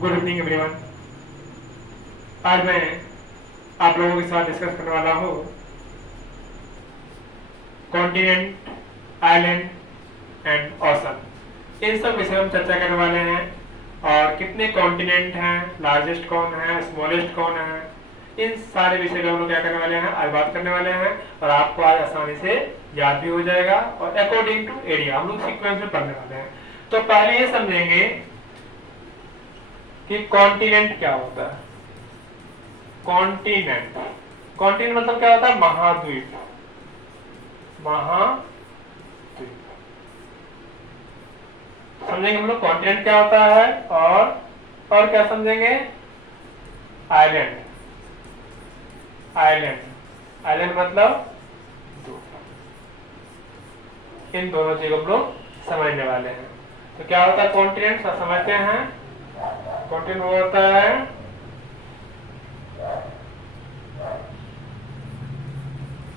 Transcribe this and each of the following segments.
Good evening everyone. आज मैं आप लोगों के साथ डिस्कस करने वाला हूँ कॉन्टिनेंट, आइलैंड एंड ओशन। इन सब विषय हम चर्चा करने वाले हैं। और कितने कॉन्टिनेंट हैं, लार्जेस्ट कौन है, स्मॉलेस्ट कौन है, इन सारे विषय पे हम लोग क्या करने वाले हैं, आज बात करने वाले हैं। और आपको आज आसानी से याद भी हो जाएगा और अकॉर्डिंग टू एरिया हम लोग सीक्वेंस में पढ़ने वाले हैं। तो पहले ये समझेंगे कि कॉन्टिनेंट क्या होता है। कॉन्टिनेंट कॉन्टिनेंट मतलब क्या होता है? महाद्वीप। महाद्वीप समझेंगे हम लोग कॉन्टिनेंट क्या होता है। और क्या समझेंगे? आइलैंड। आइलैंड आइलैंड मतलब द्वीप। इन दोनों चीजों को हम लोग समझने वाले हैं। तो क्या होता है कॉन्टिनेंट, समझते हैं। कॉन्टिनेंट वो होता है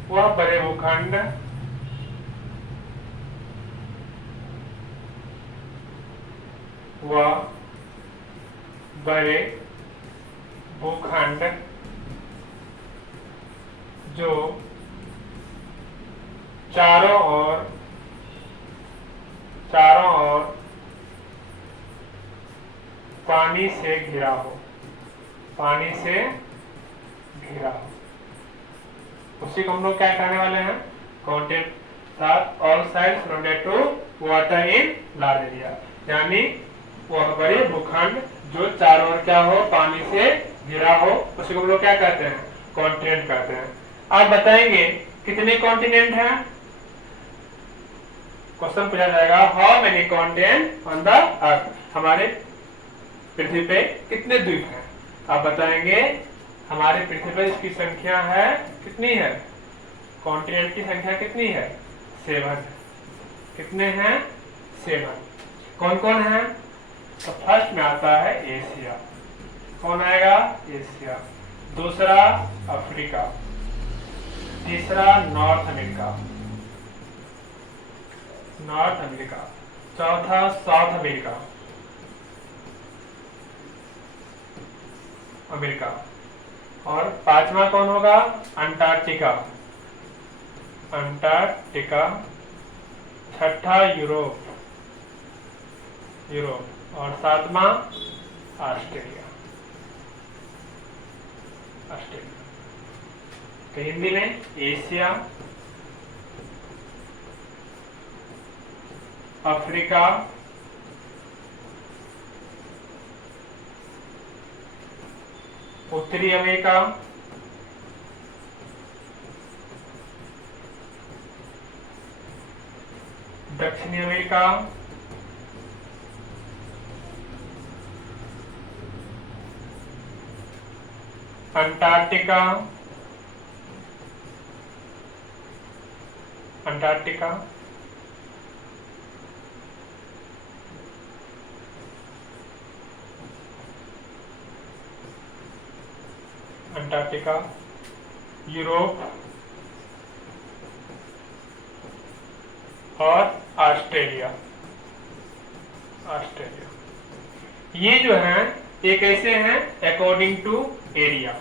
वह बड़े भूखंड वह बड़े भूखंड जो चारों ओर पानी से घिरा हो। पानी से घिरा हो, उसी को हम लोग क्या कहने वाले हैं? Continent. All sides surrounded to water in large area, यानी वह बड़े भूखंड जो चारों ओर क्या हो, पानी से घिरा हो, उसी को हम लोग क्या कहते हैं? कॉन्टिनेंट कहते हैं। आप बताएंगे कितने कॉन्टिनेंट हैं? क्वेश्चन पूछा जाएगा, how many continent on the अर्थ? हमारे पृथ्वी पे कितने द्वीप हैं? आप बताएंगे हमारे पृथ्वी पर इसकी संख्या है, कितनी है? कॉन्टिनेंट की संख्या कितनी है? 7। कितने हैं? 7। कौन कौन है? तो फर्स्ट में आता है एशिया। कौन आएगा? एशिया। दूसरा अफ्रीका। तीसरा नॉर्थ अमेरिका। चौथा साउथ अमेरिका। और पांचवा कौन होगा? अंटार्कटिका। छठा यूरोप। और सातवां ऑस्ट्रेलिया। तो हिंदी में एशिया, अफ्रीका, उत्तरी अमेरिका, दक्षिणी अमेरिका, अंटार्कटिका, यूरोप और ऑस्ट्रेलिया। ये जो हैं ये कैसे हैं? According to area.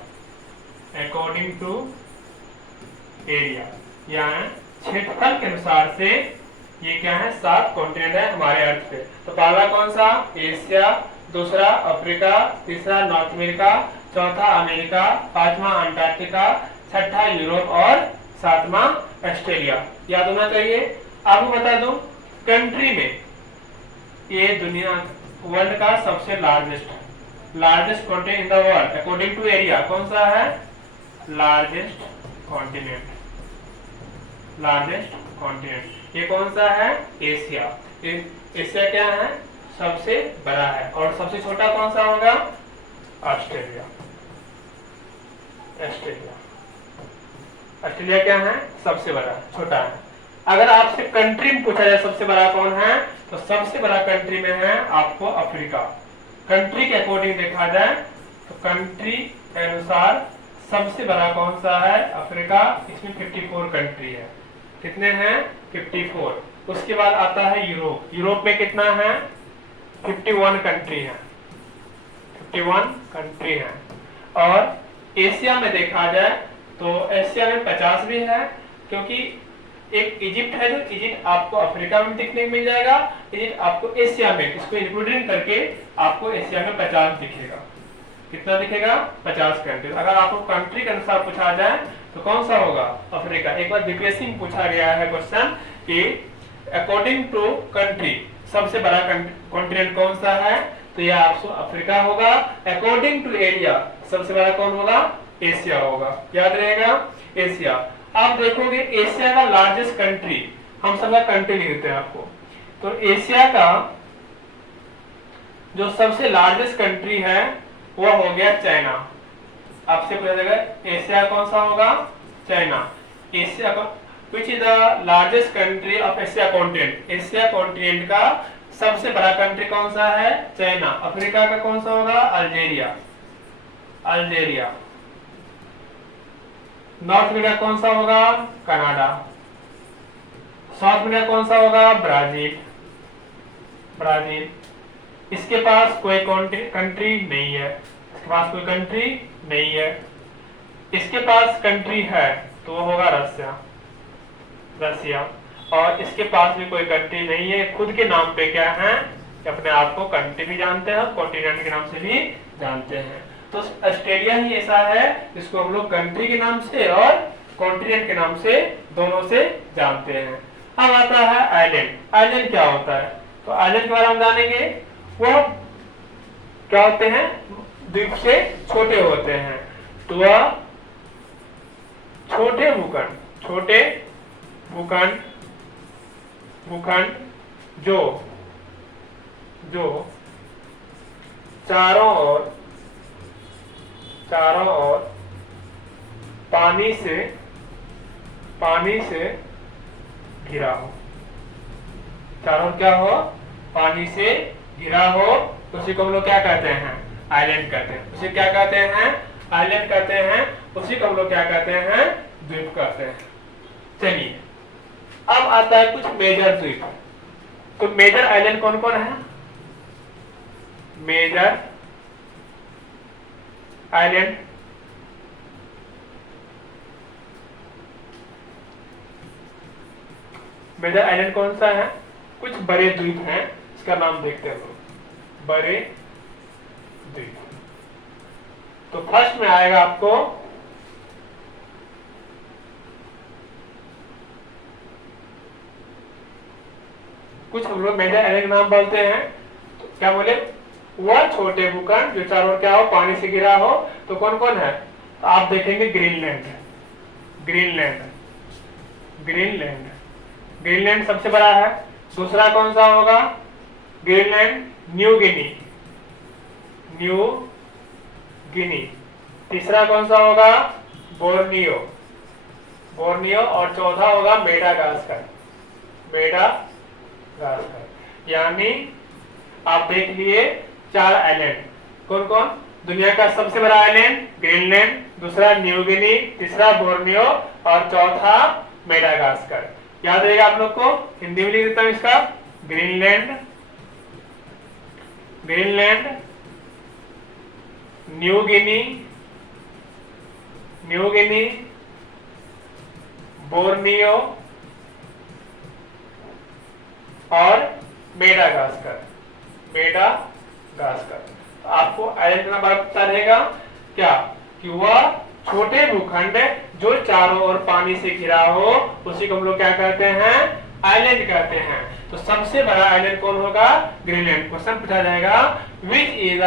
यहाँ क्षेत्रफल के अनुसार से ये क्या है? 7 कॉन्टिनेंट है हमारे अर्थ पे। तो पहला कौन सा? एशिया। दूसरा अफ्रीका। तीसरा नॉर्थ अमेरिका। चौथा अमेरिका। पांचवा अंटार्कटिका। छठा यूरोप और सातवां ऑस्ट्रेलिया। याद होना चाहिए। आपको बता दूं, कंट्री में ये दुनिया वर्ल्ड का सबसे largest continent in the world according to area कौन सा है? Largest continent. ये कौन सा है? एशिया। एशिया क्या है? सबसे बड़ा है। और सबसे छोटा कौन सा होगा? ऑस्ट्रेलिया क्या है? सबसे बड़ा। छोटा है। अगर आपसे कंट्री में पूछा जाए सबसे बड़ा कौन है, तो सबसे बड़ा कंट्री में है आपको अफ्रीका। कंट्री के अकॉर्डिंग देखा जाए तो कंट्री के अनुसार सबसे बड़ा कौन सा है? अफ्रीका। इसमें 54 कंट्री है। कितने हैं? 54। उसके बाद आता है यूरोप। यूरोप में कितना है? 51 कंट्री है। 51 कंट्री है। और एशिया में देखा जाए तो एशिया में 50 भी है, क्योंकि एक इजिप्ट है, जो इजिप्ट आपको अफ्रीका में दिखने को मिल जाएगा, इजिप्ट आपको एशिया में, इसको इंक्लूडिंग करके आपको एशिया में 50 दिखेगा। कितना दिखेगा? 50 कंट्री। अगर आपको कंट्री के अनुसार पूछा जाए तो कौन सा होगा? अफ्रीका। एक बार बीपीएससी में पूछा गया है क्वेश्चन कि अकॉर्डिंग टू कंट्री सबसे बड़ा कॉन्टिनेंट कौन सा है, तो यह आपको अफ्रीका होगा। अकॉर्डिंग टू एरिया सबसे बड़ा कौन होगा? एशिया होगा। याद रहेगा, एशिया। आप देखोगे एशिया का लार्जेस्ट कंट्री, हम सबका कंट्री लिख देते हैं आपको, तो एशिया का जो सबसे लार्जेस्ट कंट्री है वो हो गया चाइना। आपसे पूछा जाएगा एशिया कौन सा होगा? चाइना। एशिया का विच is the largest country of Asia continent, Asia continent का सबसे बड़ा कंट्री कौन सा है? चाइना। अफ्रीका का कौन सा होगा? Algeria, Algeria. नॉर्थ अमेरिका कौन सा होगा? कनाडा। साउथ अमेरिका कौन सा होगा? Brazil, Brazil. इसके पास कोई कंट्री नहीं है, इसके पास कोई कंट्री नहीं है। इसके पास कंट्री है तो वो होगा रसिया, रसिया। और इसके पास भी कोई कंट्री नहीं है। खुद के नाम पे क्या है? अपने आप को कंट्री भी जानते हैं, कॉन्टिनेंट के नाम से भी जानते हैं। तो ऑस्ट्रेलिया ही ऐसा है जिसको हम लोग कंट्री के नाम से और कॉन्टिनेंट के नाम से दोनों से जानते हैं। अब आता है आइलैंड। आइलैंड क्या होता है? तो आइलैंड के बारे में जानेंगे। वो क्या होते हैं? द्वीप से छोटे होते हैं। तो वह छोटे भूखंड, छोटे भूखंड, भूखंड जो जो चारों ओर पानी से घिरा हो, चारों ओर क्या हो? पानी से घिरा हो, तो उसी को हम लोग क्या कहते हैं? आइलैंड कहते हैं। उसे क्या कहते हैं? आइलैंड कहते हैं। उसी को हम लोग क्या कहते हैं? द्वीप कहते हैं। चलिए, अब आता है कुछ मेजर द्वीप। तो मेजर आइलैंड कौन कौन है? मेजर आइलैंड, मेजर आइलैंड कौन सा है? कुछ बड़े द्वीप हैं, इसका नाम देखते हैं लोग। बड़े द्वीप। तो फर्स्ट में आएगा आपको कुछ हम लोग मेजर आइलैंड नाम बोलते हैं। तो क्या बोले? वह छोटे भूखंड जो चारों ओर क्या हो? पानी से घिरा हो। तो कौन कौन है? तो आप देखेंगे ग्रीनलैंड, ग्रीनलैंड, ग्रीनलैंड, ग्रीनलैंड सबसे बड़ा है। दूसरा कौन सा होगा? Greenland, New Guinea, New Guinea. तीसरा कौन सा होगा? Borneo, Borneo. और चौथा होगा मेडागास्कर, मेडागास्कर। यानी आप देख लिए 4 आइलैंड। कौन कौन? दुनिया का सबसे बड़ा आइलैंड ग्रीनलैंड, दूसरा न्यू गिनी, तीसरा बोर्नियो और चौथा मेडागास्कर। याद रहेगा आप लोग को। हिंदी में लिख देता हूं इसका। Greenland, Greenland, New Guinea, New Guinea, Borneo और मेडागास्कर, मेडागास्कर। आपको आइलैंड का बात पता रहेगा क्या? कि वह छोटे भूखंड जो चारों ओर पानी से घिरा हो, उसी को हम लोग क्या कहते हैं? आइलैंड कहते हैं। तो सबसे बड़ा आइलैंड कौन होगा? ग्रीनलैंड। क्वेश्चन पूछा जाएगा which is the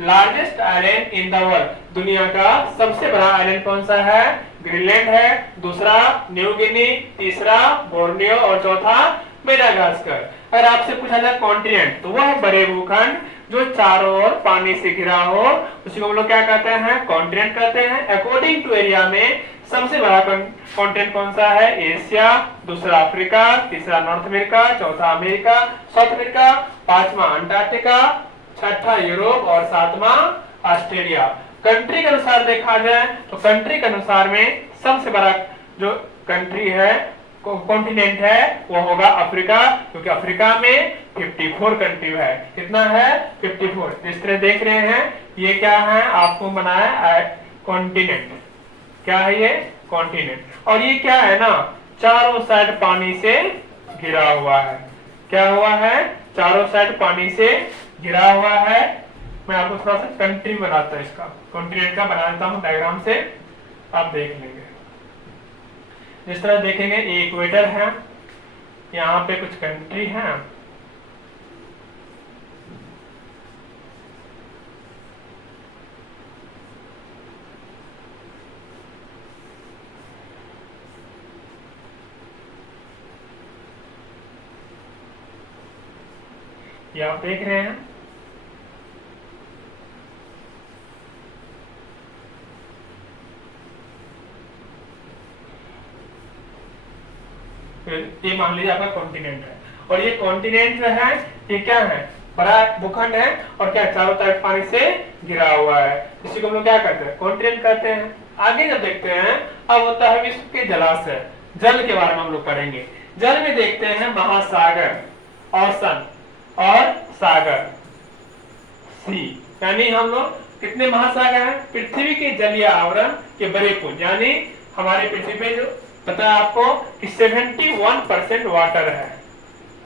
largest island in the world, दुनिया का सबसे बड़ा आइलैंड कौन सा है? ग्रीनलैंड है, दूसरा न्यू गिनी, तीसरा बोर्नियो और चौथा मेडागास्कर। अगर आपसे पूछा जाए कॉन्टिनेंट, तो वह बड़े भूखंड जो चारों ओर पानी से घिरा हो, उसी को हम लोग क्या कहते हैं? कॉन्टिनेंट कहते हैं। अकॉर्डिंग टू एरिया में सबसे बड़ा कॉन्टिनेंट कौन सा है? एशिया, दूसरा अफ्रीका, तीसरा नॉर्थ अमेरिका, चौथा अमेरिका, साउथ अमेरिका, पांचवा अंटार्कटिका, छठा यूरोप और सातवां ऑस्ट्रेलिया। कंट्री के अनुसार देखा जाए तो कंट्री के अनुसार में सबसे बड़ा जो कंट्री है कॉन्टिनेंट है वो होगा अफ्रीका, क्योंकि अफ्रीका में 54 कंट्री है। कितना है? 54। इस तरह देख रहे हैं ये क्या है, आपको बनाया कॉन्टिनेंट। क्या है ये? कॉन्टिनेंट। और ये क्या है ना, चारों साइड पानी से घिरा हुआ है। क्या हुआ है? चारों साइड पानी से घिरा हुआ है। मैं आपको थोड़ा सा कंट्री बनाता हूं, इसका कॉन्टिनेंट का बना देता हूं डायग्राम से, आप देख लेंगे। इस तरह देखेंगे ये इक्वेटर है, यहाँ पे कुछ कंट्री है, ये आप देख रहे हैं। ये मान लीजिए आपका कॉन्टिनेंट है, और ये कॉन्टिनेंट जो है ये क्या है? बड़ा भूखंड है, और क्या चारों तरफ पानी से घिरा हुआ है। इसी को हम लोग क्या करते हैं? कॉन्टिनेंट कहते हैं। आगे जब देखते हैं, अब होता है विश्व के जलाशय, जल के बारे में हम लोग पढ़ेंगे। जल में देखते हैं महासागर, ओशन और सागर, सी। यानी हम लोग कितने महासागर हैं? पृथ्वी के जलीय आवरण के बड़े पुंज, यानी हमारे पृथ्वी पे जो पता है आपको कि 71% वाटर है,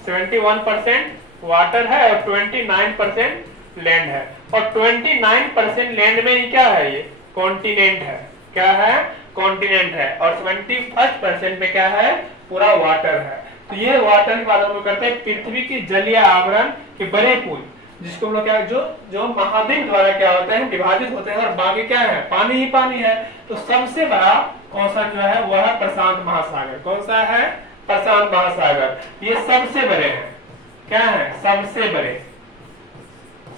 71% वाटर है और 29% लैंड है। और 29% लैंड में ही क्या है? ये कॉन्टिनेंट है। क्या है? कॉन्टिनेंट है। और 71% में क्या है? पूरा वाटर है। तो ये वाटर की बात हम लोग करते हैं, पृथ्वी की जलीय आवरण के बड़े पुंज, जिसको हम लोग क्या, जो महाद्वीप द्वारा क्या होते हैं? विभाजित होते हैं, और बाकी क्या है? पानी ही पानी है। तो सबसे बड़ा ओशन जो है वह है प्रशांत महासागर। कौन सा है? प्रशांत महासागर। ये सबसे बड़े हैं। क्या है? सबसे बड़े,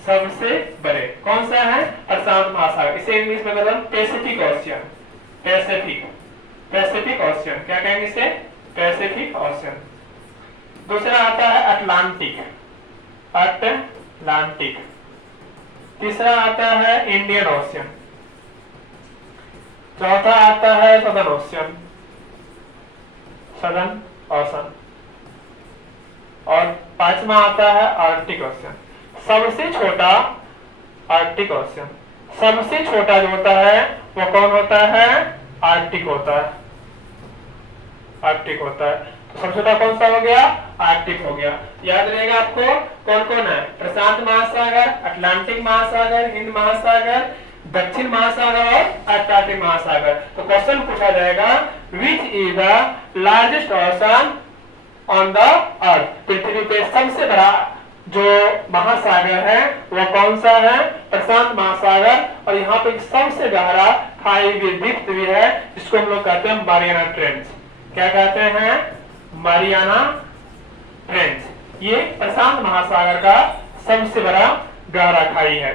सबसे बड़े कौन सा है? प्रशांत महासागर। इसे इंग्लिश में मतलब Pacific ocean, Pacific, Pacific ocean. क्या कहेंगे इसे? Pacific ocean. दूसरा आता है अटलांटिक, अटलांटिक। तीसरा आता है इंडियन ओशियन। चौथा आता है सदर्न ओशियन, सदर्न ओशन। और पांचवा आता है आर्कटिक ओशियन। सबसे छोटा आर्कटिक ओशियन, सबसे छोटा जो होता है वो कौन होता है? आर्कटिक होता है, आर्कटिक होता है। तो सबसे छोटा कौन सा हो गया? आर्कटिक हो गया। याद रहेगा आपको कौन कौन है? प्रशांत महासागर, अटलांटिक महासागर, हिंद महासागर, दक्षिण महासागर और अंटार्कटिक महासागर। तो क्वेश्चन पूछा जाएगा, which is the largest ocean on the earth? पृथ्वी पे सबसे बड़ा जो महासागर है वह कौन सा है? प्रशांत महासागर। और यहाँ पे सबसे गहरा खाई हुई द्वीप भी है, जिसको हम लोग कहते हैं मारियाना ट्रेंच। क्या कहते हैं? Mariana trench. ये प्रशांत महासागर का सबसे बड़ा गहरा खाई है।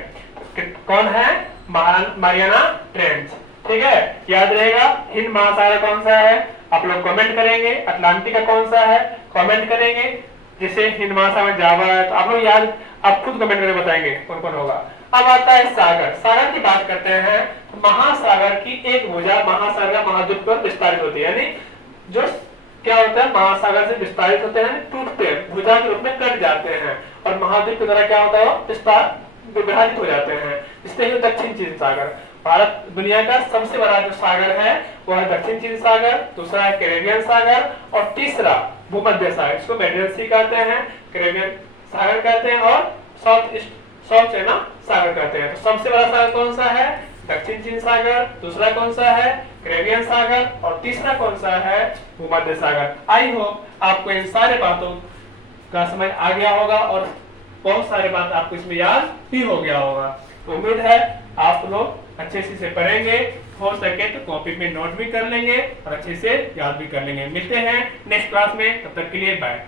कौन है? Mariana trench. ठीक है, याद रहेगा। हिंद महासागर कौन सा है? आप लोग कमेंट करेंगे। अटलांटिक का कौन सा है? कमेंट करेंगे। जैसे हिंद महासागर जावा है, तो आप लोग याद, आप खुद कमेंट करके बताएंगे कौन कौन होगा। अब आता है सागर। सागर की बात करते हैं, महासागर की एक भुजा महासागर महाद्वीप पर विस्तारित होती है, यानी जो क्या होता है? महासागर से विस्तारित होते हैं, टूटते हैं, भुजा के रूप में कट जाते हैं, और महाद्वीप के द्वारा क्या होता है? विस्तार विभाजित हो जाते हैं। इसलिए दक्षिण चीन सागर। भारत दुनिया का सबसे बड़ा जो सागर है वह है दक्षिण चीन सागर, दूसरा है कैरेबियन सागर, और तीसरा भूमध्य सागर, इसको मेडिटरेनियन सी कहते हैं, कैरेबियन सागर कहते हैं, और साउथ चाइना सागर कहते हैं। तो सबसे बड़ा सागर कौन सा है? दक्षिण चीन सागर। दूसरा कौन सा है? कैरेबियन सागर। और तीसरा कौन सा है? भूमध्य सागर। आई होप आपको इन सारे बातों का समझ आ गया होगा, और बहुत सारी बात आपको इसमें याद भी हो गया होगा। तो उम्मीद है आप लोग अच्छे से पढ़ेंगे, हो सके तो कॉपी में नोट भी कर लेंगे और अच्छे से याद भी कर लेंगे। मिलते हैं नेक्स्ट क्लास में, तब तक के लिए बाय।